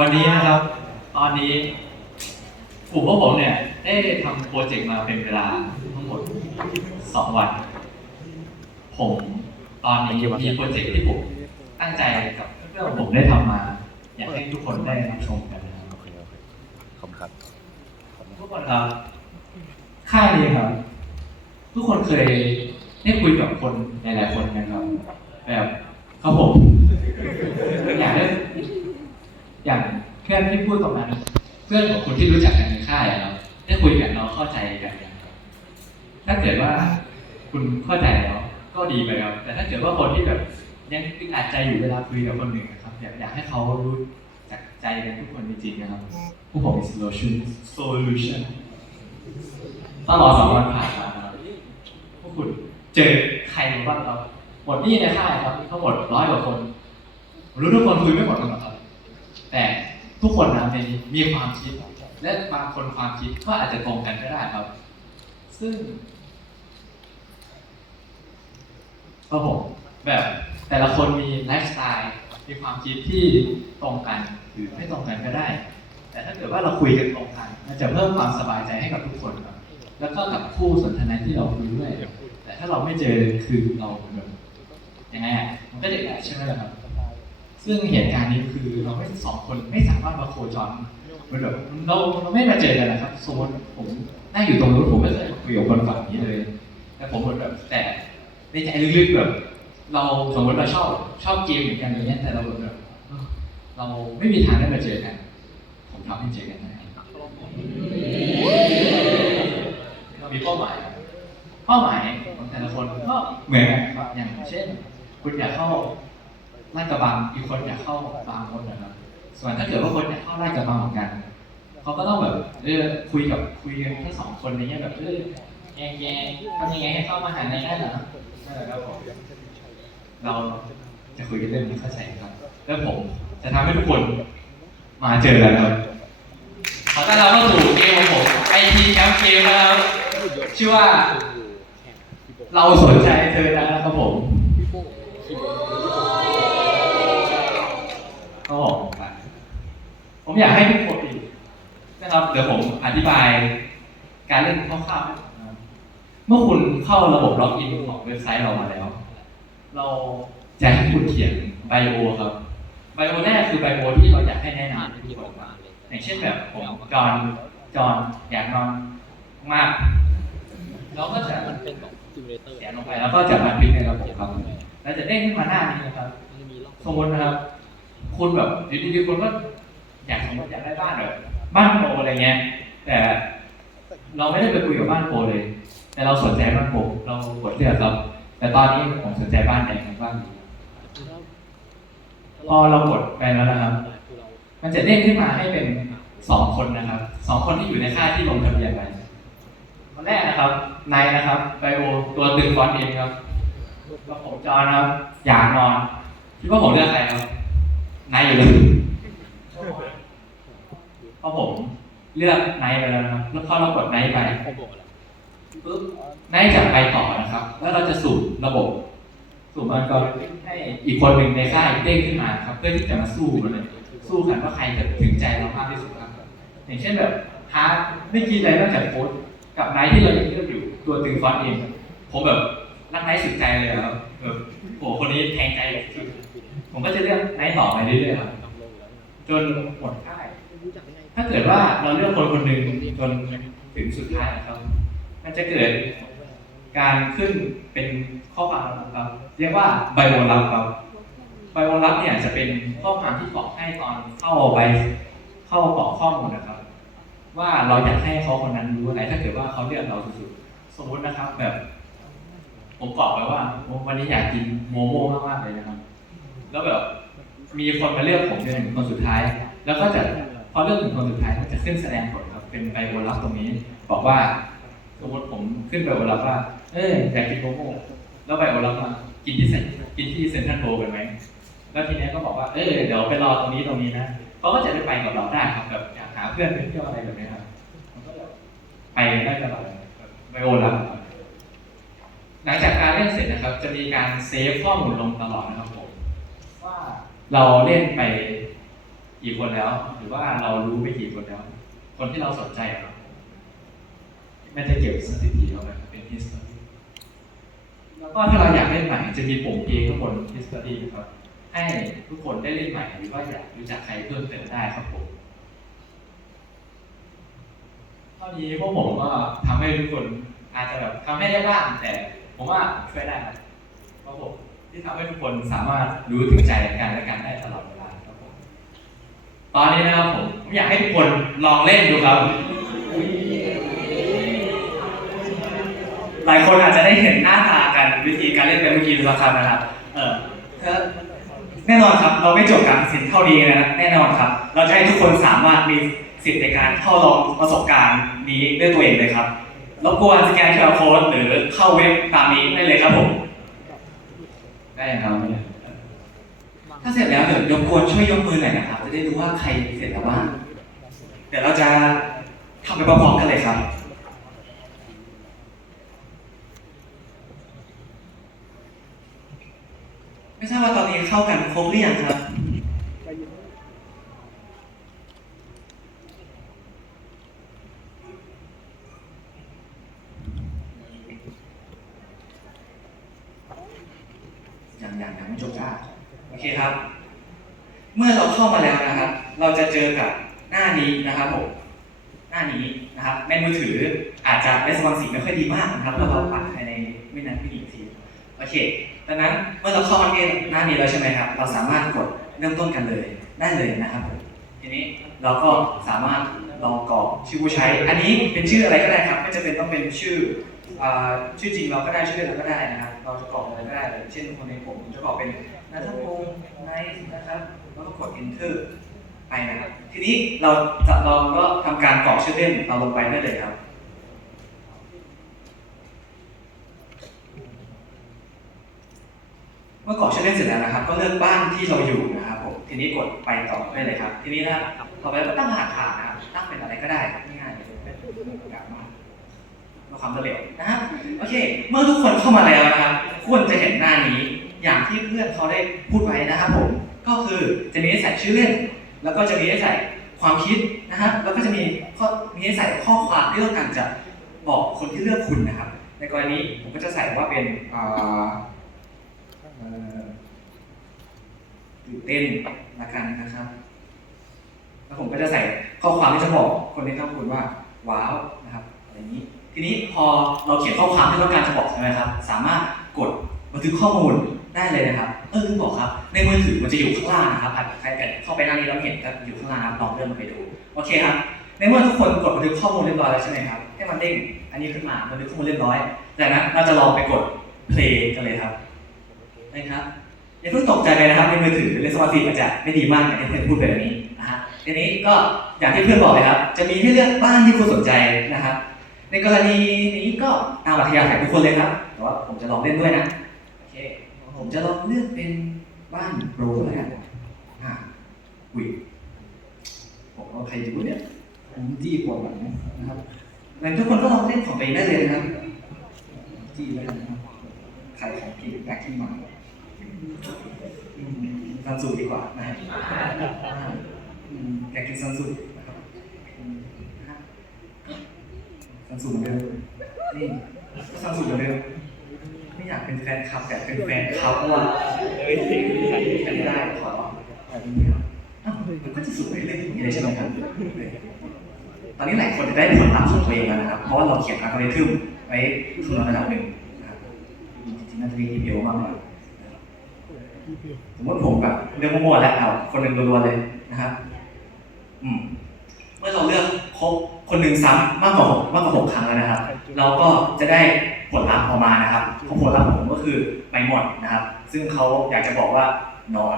วันนี้นะครับ ตอนนี้กลุ่มพวกผมเนี่ยได้ทำโปรเจกต์มาเป็นเวลาทั้งหมดสองวัน ผมตอนนี้มีโปรเจกต์ที่ผมตั้งใจกับเพื่อนๆของผมได้ทำมา อยากให้ทุกคนได้รับชมกันนะครับโอเคโอเคขอบคุณครับทุกคนครับค่ายนี้ครับ ทุกคนเคยได้คุยกับคนหลายๆคนไหมครับ แบบครับผมอยากได้ อย่างเพื่อนที่พูดตรงนั้น เพื่อนของคุณที่รู้จักกันในค่ายอะครับได้คุยกันเราเข้าใจกันครับถ้าเกิดว่าคุณเข้าใจแล้วก็ดีไปครับ แต่ถ้าเกิดว่าคนที่แบบยังอึดอัดใจอยู่เวลาคุยกับคนหนึ่งนะครับอยากอยากให้เขารู้จักใจกันทุกคนจริงๆนะครับพวกผมมี solution solution ตลอดสองวันผ่านมาครับพวกคุณเจอใครบ้างครับหมดนี่ในค่ายครับทั้งหมดร้อยกว่าคน รู้ทุกคนคุยไม่หมดหรอกครับ แต่ทุกคนนะมีมีความคิด และบางคนความคิดก็อาจจะตรงกันก็ได้ครับ ซึ่งก็ผมแบบแต่ละคนมีไลฟ์สไตล์มีความคิดที่ตรงกันหรือไม่ตรงกันก็ได้ แต่ถ้าเกิดว่าเราคุยกันตรงกันมันจะเพิ่มความสบายใจให้กับทุกคนครับ แล้วก็กับคู่สนทนาที่เราคุยด้วย แต่ถ้าเราไม่เจอคือเราแบบยังไงอะมันก็จะแอบใช่ไหมล่ะครับ ซึ่งเหตุการณ์นี้คือเราไม่สองคนไม่สามารถมาโคจรเหมันแบบเราเราไม่มาเจอกันนะครับ สมมติผมนั่งอยู่ตรงนู้นผมไม่เคยคุยกับคนฝั่งนี้เลยแต่ผมเหมือนแบบแต่ในใจลึกๆแบบเราสมมติเราชอบชอบเกมเหมือนกันอย่างเงี้ยแต่เราแบบเราไม่มีทางได้มาเจอกัน ผมทำให้เจอกันได้เรามีเป้าหมายเป้าหมายของแต่ละคนก็เหมือนกันครับอย่างเช่น คุณอยากเข้า ลาดกระบังอีกคนอยากเข้าบางมดนะครับ ส่วนถ้าเกิดว่าคนอยากเข้าลาดกระบังเหมือนกันเขาก็ต้องแบบเออคุยกับคุยกันแค่สองคนในเงี้ยแบบเออแย่แย่ทำยังไงให้เข้ามาหาในได้เหรอนั่นแหละครับผมเราจะคุยกันเรื่องนี้เข้าใจครับ แล้วผมจะทำให้ทุกคนมาเจอกันครับขอต้อนรับเข้าสู่เกมของผมไอทีแคมเกมนะครับชื่อว่า เราสนใจเธอนะครับผม อยากให้ทุกคนนะครับเดี๋ยวผมอธิบายการเล่นคร่าวๆนะครับเมื่อคุณเข้าระบบล็อกอินของเว็บไซต์เรามาแล้ว เราจะให้คุณเขียนไบโอครับไบโอแรกคือไบโอที่เราอยากให้แนะนำให้ทุกคนมาอย่างเช่นแบบผมจอนจอนอยากนอนมากเราก็จะมันเป็นแบบซิมูเลเตอร์เขียนลงไปแล้วก็จะบันทึกในระบบครับแล้วจะเด้งขึ้นมาหน้านี้นะครับมันมีรอบสมมตินะครับ คุณแบบอยู่ดีๆคุณก็ อยากสมมติอยากได้บ้านแบบบ้านโปรอะไรเงี้ย แต่เราไม่ได้ไปคุยกับบ้านโปรเลย แต่เราสนใจบ้านโปรเรากดเลือกครับ แต่ตอนนี้ผมสนใจบ้านแดงกับบ้านนี้พอเรากดไปแล้วนะครับ มันจะเด้งขึ้นมาให้เป็นสองคนนะครับสองคนที่อยู่ในค่ายที่ลงทะเบียนไปคนแรกนะครับนายนะครับไบโอตัวตึงฟอนต์เองครับแล้วผมจอนะครับ อยากนอนคิดว่าผมเลือกใครครับนายอยู่เลยเพราะผม เลือกไนท์ไปแล้วนะครับแล้วพอเรากดไนท์ไปปุ๊บไนท์จะไปต่อนะครับ แล้วเราจะสูบระบบ สูบมันก็ให้อีกคนหนึ่งในค่ายเด้งขึ้นมาครับเพื่อที่จะมาสู้กันเลยสู้กันว่าใครจะถึงใจเรามากที่สุดครับ อย่างเช่นแบบฮาร์ดไม่กินอะไรนอกจากโค้ดกับไนท์ที่เรายังเลือกอยู่ตัวตึงฟอนต์เองผมแบบรักไนท์สุดใจเลยอะครับแบบโหคนนี้แทงใจผมก็จะเลือกไนท์ต่อไปเรื่อยๆครับจนหมดค่าย ถ้าเกิดว่าเราเลือกคนคนหนึ่งจนถึงสุดท้ายนะครับมันจะเกิดการขึ้นเป็นข้อความนะครับเรียกว่าไบโอลับครับไบโอลับเนี่ยจะเป็นข้อความที่กรอกให้ตอนเข้าไปเข้ากรอกข้อมูลนะครับ ว่าเราอยากให้เขาคนนั้นรู้อะไร ถ้าเกิดว่าเขาเลือกเราสุดๆสมมตินะครับแบบ ผมกรอกไว้ว่าวันนี้อยากกินโมโม่มากๆเลยนะครับ แล้วแบบมีคนมาเลือกผมเป็นคนสุดท้าย แล้วก็จะ อเลือกถึงคนสุดท้ายก็จะขึ้นแสดงผลครับเป็นใบโบลับตรงนี้ บอกว่าสมมติผมขึ้นใบโบลับว่า เอออยากกินโมโม่แล้วใบโบลับมากินที่เซ็นกินที่เซ็นทรัลโบกันไหมแล้วทีนี้ก็บอกว่าเออเดี๋ยวไปรอตรงนี้ตรงนี้นะเขาก็จะได้ไปกับเราได้ครับแบบอยากหาเพื่อนไปเที่ยวอะไรแบบนี้ครับก็ไปได้ตลอดแบบใบโบลับครับหลังจากการเล่นเสร็จนะครับ จะมีการเซฟข้อมูลลงตลอดนะครับผมว่าเราเล่นไป กี่คนแล้ว หรือว่าเรารู้ไปกี่คนแล้ว คนที่เราสนใจครับไม่ได้เก็บสถิติเอาไว้เป็น history แล้วก็ถ้าเราอยากเล่นใหม่จะมีปุ่ม A ข้างบน history นะครับให้ทุกคนได้เล่นใหม่หรือว่าอยากรู้จักใครเพิ่มเติมได้ครับผมเท่านี้พวกผมก็ทำให้ทุกคนอาจจะแบบทำให้ได้บ้างแต่ผมว่าช่วยได้นะเพราะผมที่ทำให้ทุกคนสามารถรู้ถึงใจกันและกันได้ตลอดเวลาครับผม ตอนนี้นะครับผมผมอยากให้ทุกคนลองเล่นดูครับ หลายคนอาจจะได้เห็นหน้าตากันวิธีการเล่นไปเมื่อกี้แล้วครับนะครับ เออแน่นอนครับเราไม่จบการตัดสินเท่านี้นะแน่นอนครับ เราจะให้ทุกคนสามารถมีสิทธิ์ในการเข้าลองประสบการณ์นี้ด้วยตัวเองเลยครับรบกวนสแกน QR code หรือเข้าเว็บตามนี้ได้เลยครับผม ได้ครับ ถ้าเสร็จแล้วเดี๋ยวยกควรช่วยยกมือหน่อยนะครับ จะได้รู้ว่าใครเสร็จแล้วบ้างเดี๋ยวเราจะทำไปพร้อมๆกันเลยครับไม่ทราบว่าตอนนี้เข้ากันครบหรือยังครับอย่างอย่างยังไม่จบจ้า อเคครับ เมื่อเราเข้ามาแล้วนะครับ เราจะเจอกับหน้านี้นะครับผม หน้านี้นะครับในมือถืออาจจะ responsive ไม่ค่อยดีมากนะครับแล้วเราปัดภายในไม่นานไม่กี่นาทีโอเค ดังนั้นเมื่อเราเข้ามาที่หน้านี้แล้วใช่ไหมครับ เราสามารถกดเริ่มต้นกันเลยได้เลยนะครับผมทีนี้เราก็สามารถลองกรอกชื่อผู้ใช้ อันนี้เป็นชื่ออะไรก็ได้ครับไม่จำเป็นต้องเป็นชื่อชื่อจริงเราก็ได้ชื่อเราก็ได้นะครับ เราจะกรอกอะไรก็ได้เลยเช่นคนในผมจะกรอกเป็น นัทพงศ์นท์นะครับแล้วก็กด enter ไปนะครับ ทีนี้เราจะเราก็ทำการกรอกชื่อเล่นเราลงไปได้เลยครับเมื่อกรอกชื่อเล่นเสร็จแล้วนะครับ ก็เลือกบ้านที่เราอยู่นะครับผมทีนี้กดไปต่อได้เลยครับ ทีนี้นะครับต่อไปก็ตั้งรหัสผ่านนะครับตั้งเป็นอะไรก็ได้ครับง่ายๆเลยเป็นระกาศมาเพื่อความรวดเร็วนะครับโอเค เมื่อทุกคนเข้ามาแล้วนะครับควรจะเห็นหน้านี้ อย่างที่เพื่อนเขาได้พูดไว้นะครับผมก็คือจะมีให้ใส่ชื่อเล่น แล้วก็จะมีให้ใส่ความคิดนะครับแล้วก็จะมีข้อมีให้ใส่ข้อความที่ต้องการจะบอกคนที่เลือกคุณนะครับ ในกรณีผมก็จะใส่ว่าเป็นตื่นเต้นละกันนะครับ แล้วผมก็จะใส่ข้อความที่จะบอกคนที่ต้องคุณว่าว้าวนะครับอะไรนี้ ทีนี้พอเราเขียนข้อความที่ต้องการจะบอกใช่ไหมครับ สามารถกดบันทึกข้อมูล ได้เลยนะครับ เออลืมบอกครับ ในมือถือมันจะอยู่ข้างล่างนะครับอาจจะใครแต่เข้าไปหน้านี้แล้วเห็นก็อยู่ข้างล่างครับลองเลื่อนไปดู โอเคครับ ในเมื่อทุกคนกดบันทึกข้อมูลเรียบร้อยแล้วใช่ไหมครับ ให้มันเด้ง อันนี้ขึ้นมาบันทึกข้อมูลเรียบร้อย จากนั้นเราจะลองไปกด play กันเลยครับนะครับ อย่าเพิ่งตกใจเลยนะครับ ในมือถือเล่นสมาธิอาจจะไม่ดีมากอย่างที่เพื่อนพูดไปแบบนี้นะฮะ ทีนี้ก็อย่างที่เพื่อนบอกเลยครับ จะมีให้เลือกบ้านที่คุณสนใจนะครับ ในกรณีนี้ก็ตามอัธยาศัยทุกคนเลยครับ แต่ว่าผมจะลองเล่นด้วยนะ โอเค ผมจะลองเลือกเป็นบ้านโปรแล้วกันอ่าอุ้ยผมว่าใครดูเนี่ยผมดีกว่าหวังนะครับงั้นทุกคนก็ลองเล่นของตัวเองได้เลยนะครับจีแล้วนะครับขายของกินแพ็กกิ้งมาซันสูดีกว่านะฮะอยากกินซันสูนะครับซันสูเหมือนเดิมนี่ซันสูเหมือนเดิม อยากเป็นแฟนคลับแต่เป็นแฟนเขาว่าเอ้ยไม่ได้ขอแบบนี้ครับอ้าวมันก็จะสวยเลยอย่างนี้เลยใช่ไหมครับตอนนี้หลายคนจะได้ผลลัพธ์ของตัวเองแล้วนะครับ เพราะว่าเราเขียนอัลกอริทึมไว้คำนระดับหนึ่งนะครับจริงๆน่าจะมีอีเมลมากกว่านะครับสมมติผมแบบเรื่องมั่วๆแล้วเอาคนหนึ่งรัวๆเลยนะครับอืมเมื่อเราเลือกคบคนหนึ่งซ้ำมากกว่าหกมากกว่าหกครั้งแล้วนะครับ เราก็จะได้ ผลลัพธ์ออกมานะครับของผลลัพธ์ของผมก็คือไปหมดนะครับ ซึ่งเขาอยากจะบอกว่านอน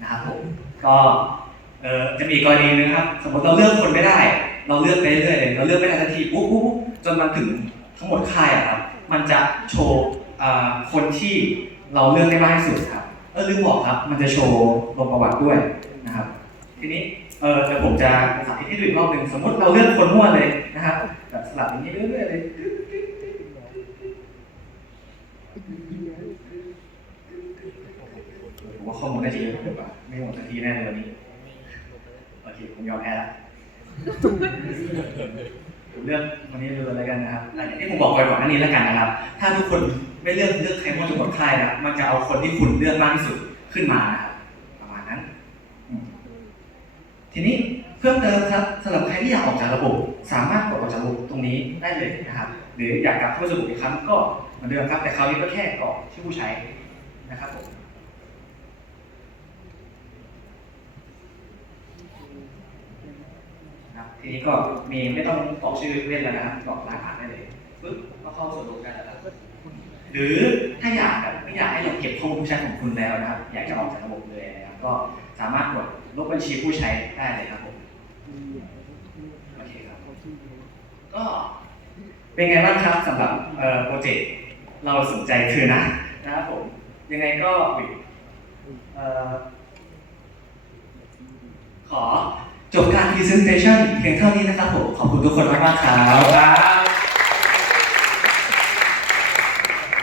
นะครับผมก็เออจะมีกรณีนึงครับ สมมติเราเลือกคนไม่ได้ เราเลือกไปเรื่อยๆเราเลือกไม่ได้ทันทีปุ๊บปุ๊บจนมันถึงทั้งหมดค่ายอะครับ มันจะโชว์คนที่เราเลือกได้มากที่สุดครับเออลืมบอกครับ มันจะโชว์ลงประวัติด้วยนะครับ ทีนี้เออเดี๋ยวผมจะสาธิตให้ดูอีกรอบหนึ่งสมมติเราเลือกคนมั่วเลยนะครับแบบสลับอย่างนี้เรื่อยๆเลยผมว่า ข้อมูลน่าจะเยอะกว่าไม่หมดสักทีแน่เลยวันนี้ โอเค ผมยอมแพ้ละเลือกวันนี้ดูเลยกันนะครับอันนี้ที่ผมบอกไปก่อนหน้านี้แล้วกันนะครับ ถ้าทุกคนไม่เลือกเลือกใครมั่วจนหมดค่ายนะมันจะเอาคนที่คุณเลือกมากที่สุดขึ้นมานะครับประมาณนั้น ทีนี้เพิ่มเติมครับสำหรับใครที่อยากออกจากระบบ สามารถกดออกจากระบบตรงนี้ได้เลยนะครับ หรืออยากกลับเข้าสู่ระบบอีกครั้งก็เหมือนเดิมครับ แต่คราวนี้ก็แค่กรอกชื่อผู้ใช้นะครับผมนะครับ ทีนี้ก็มีไม่ต้องกรอกชื่อเล่นแล้วนะบอกรหัสได้เลยปึ๊บก็เข้าสู่ระบบได้แล้วครับหรือถ้าอยากแบบไม่อยากให้เราเก็บข้อมูลผู้ใช้ของคุณแล้วนะครับ อยากจะออกจากระบบเลยนะครับ ก็สามารถกดลบบัญชีผู้ใช้ได้เลยครับผมโอเคครับก็เป็นไงบ้างครับสำหรับโปรเจกต์เราสนใจคือนะนะครับผมยังไงก็ขอ จบการพรีเซนเตชันเพียงเท่านี้นะครับผม ขอบคุณทุกคนมากๆครับ